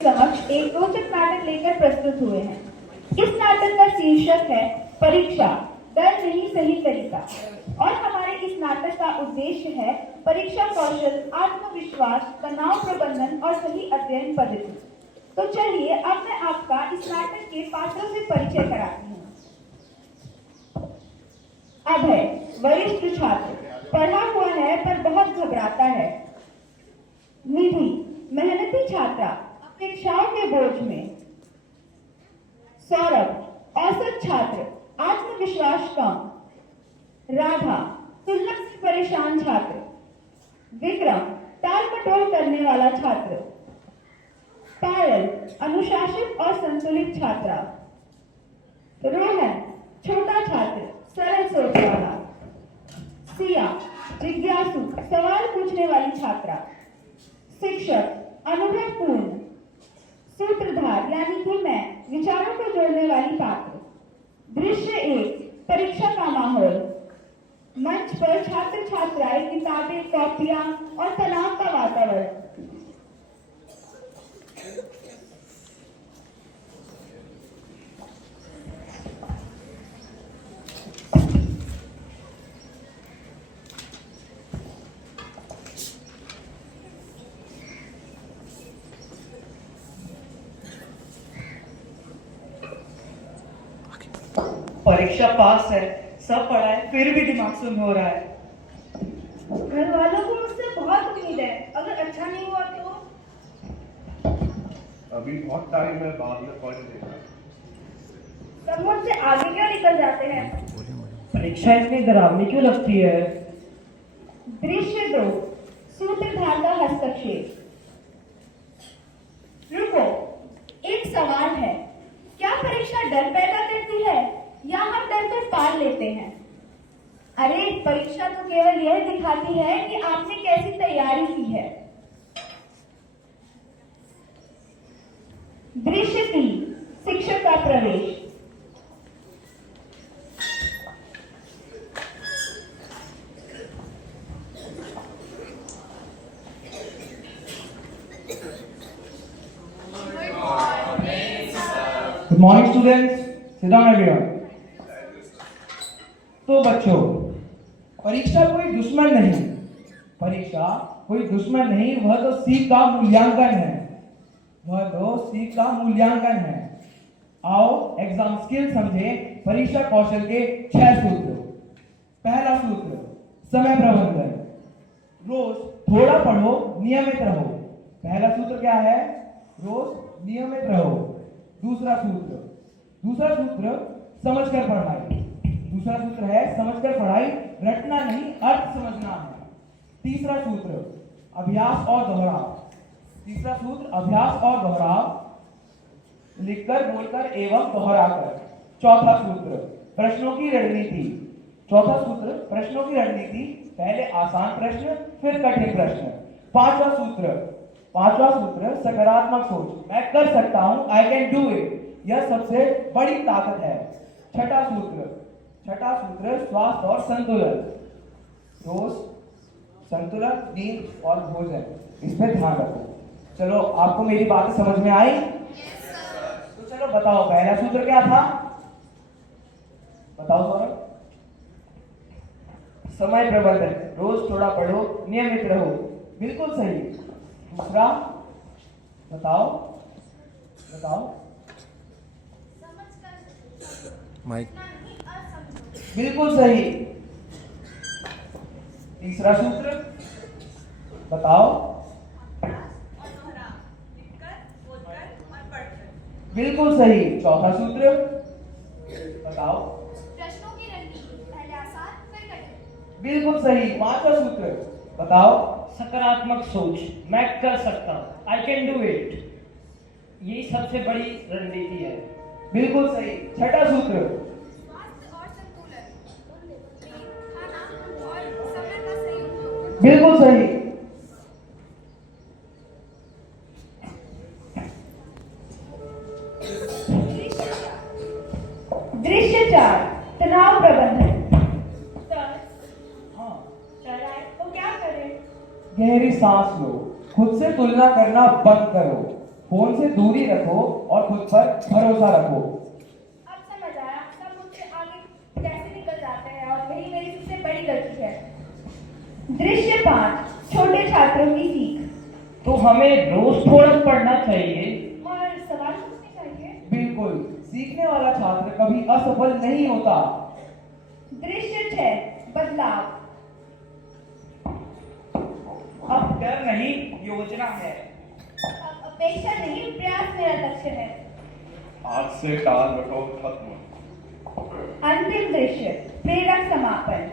समक्ष एक रोचक नाटक लेकर प्रस्तुत हुए हैं। इस नाटक का शीर्षक है परीक्षा, डर नहीं सही तरीका। और हमारे इस नाटक का उद्देश्य है परीक्षा कौशल, आत्मविश्वास, तनाव प्रबंधन और सही अध्ययन पद्धति। तो चलिए अब मैं आपका इस नाटक के पात्रों से परिचय कराती हूँ। अभय, वरिष्ठ छात्र, पढ़ा हुआ है पर बहुत घबराता है। निधि, मेहनती छात्रा, अपेक्षाओं के बोझ में। सौरभ, औसत छात्र, आत्मविश्वास कम। राधा, तुलना से परेशान छात्र। विक्रम, टाल मटोल करने वाला छात्र। पायल, अनुशासित और संतुलित छात्रा। रोहन, छोटा छात्र, सरल सोच वाला। सिया, जिज्ञासु, सवाल पूछने वाली छात्रा। शिक्षक, अनुभवपूर्ण। सूत्रधार यानी कि मैं, विचारों को जोड़ने वाली पात्र। दृश्य 1, परीक्षा का माहौल। मंच पर छात्र छात्राएं, किताबें, कॉपियां और तनाव का वातावरण। परीक्षा पास है, सब पढ़ा है, फिर भी दिमाग सुन्न हो रहा है। घर वालों को मुझसे बहुत उम्मीद है, अगर अच्छा नहीं हुआ तो? अभी बहुत टाइम है, बाद में पढ़ लेना। सब मुझसे आगे क्यों निकल जाते हैं? परीक्षा इतनी डरावनी क्यों लगती है? दृश्य 2, सूत्रधार का हस्तक्षेप। रुको, एक सवाल है, क्या परीक्षा डर पैदा करती है या हम डर को पार लेते हैं? अरे, परीक्षा तो केवल यह दिखाती है कि आपने कैसी तैयारी की है। दृश्य 3, शिक्षक का प्रवेश। Good morning students, sit down everyone. तो बच्चों, परीक्षा कोई दुश्मन नहीं, परीक्षा कोई दुश्मन नहीं, वह तो सीख का मूल्यांकन है, वह तो सीख का मूल्यांकन है। आओ एग्जाम स्किल समझे परीक्षा कौशल के 6 सूत्र। पहला सूत्र, समय प्रबंधन। रोज थोड़ा पढ़ो, नियमित रहो। पहला सूत्र क्या है? रोज नियमित रहो। दूसरा सूत्र समझकर पढ़ाई। दूसरा सूत्र है समझकर पढ़ाई, रटना नहीं, अर्थ समझना है। तीसरा सूत्र, अभ्यास और दोहराव। तीसरा सूत्र, अभ्यास और दोहराव, लिखकर, बोलकर एवं दोहराकर। चौथा सूत्र, प्रश्नों की रणनीति। चौथा सूत्र, प्रश्नों की रणनीति, पहले आसान प्रश्न फिर कठिन प्रश्न। पांचवा सूत्र, सकारात्मक सोच। मैं कर सकता हूं, आई कैन डू इट, यह सबसे बड़ी ताकत है। छठा सूत्र, स्वास्थ्य और संतुलन। रोज संतुलन, नींद और भोजन, इस पे ध्यान रखो। चलो, आपको मेरी बातें समझ में आई? तो चलो बताओ, पहला सूत्र क्या था? बताओ सौरभ। समय प्रबंधन, रोज थोड़ा पढ़ो, नियमित रहो, बिल्कुल सही। दूसरा बताओ। माइक, बिल्कुल सही। तीसरा सूत्र बताओ। बिल्कुल सही। चौथा सूत्र बताओ। प्रश्नों की रणनीति, पहले आसान फिर कठिन। बिल्कुल सही। पांचवा सूत्र बताओ। सकारात्मक सोच, मैं कर सकता हूँ, आई कैन डू इट, यही सबसे बड़ी रणनीति है। बिल्कुल सही। छठा सूत्र स्वास्थ्य और संतुलन, खाना और समय का सही उपयोग। बिल्कुल सही। दृश्य 4, तनाव प्रबंधन। हाँ, डर आए तो क्या करें? गहरी सांस लो, खुद से तुलना करना बंद करो, फोन से दूरी रखो और खुद पर भरोसा रखो। अब समझ आया सब मुझसे आगे कैसे निकल जाते हैं और यही मेरी सबसे बड़ी गलती है। दृश्य 5, छोटे छात्रों की सीख। तो हमें रोज थोड़ा पढ़ना चाहिए। और सवाल पूछने चाहिए। बिल्कुल, सीखने वाला छात्र कभी असफल नहीं होता। दृश्य 6, बदलाव। अब डर नहीं, योजना है। अब अपेक्षा नहीं, प्रयास मेरा लक्ष्य है। आज से टाल मटोल खत्म। अंतिम दृश्य, प्रेरक समापन।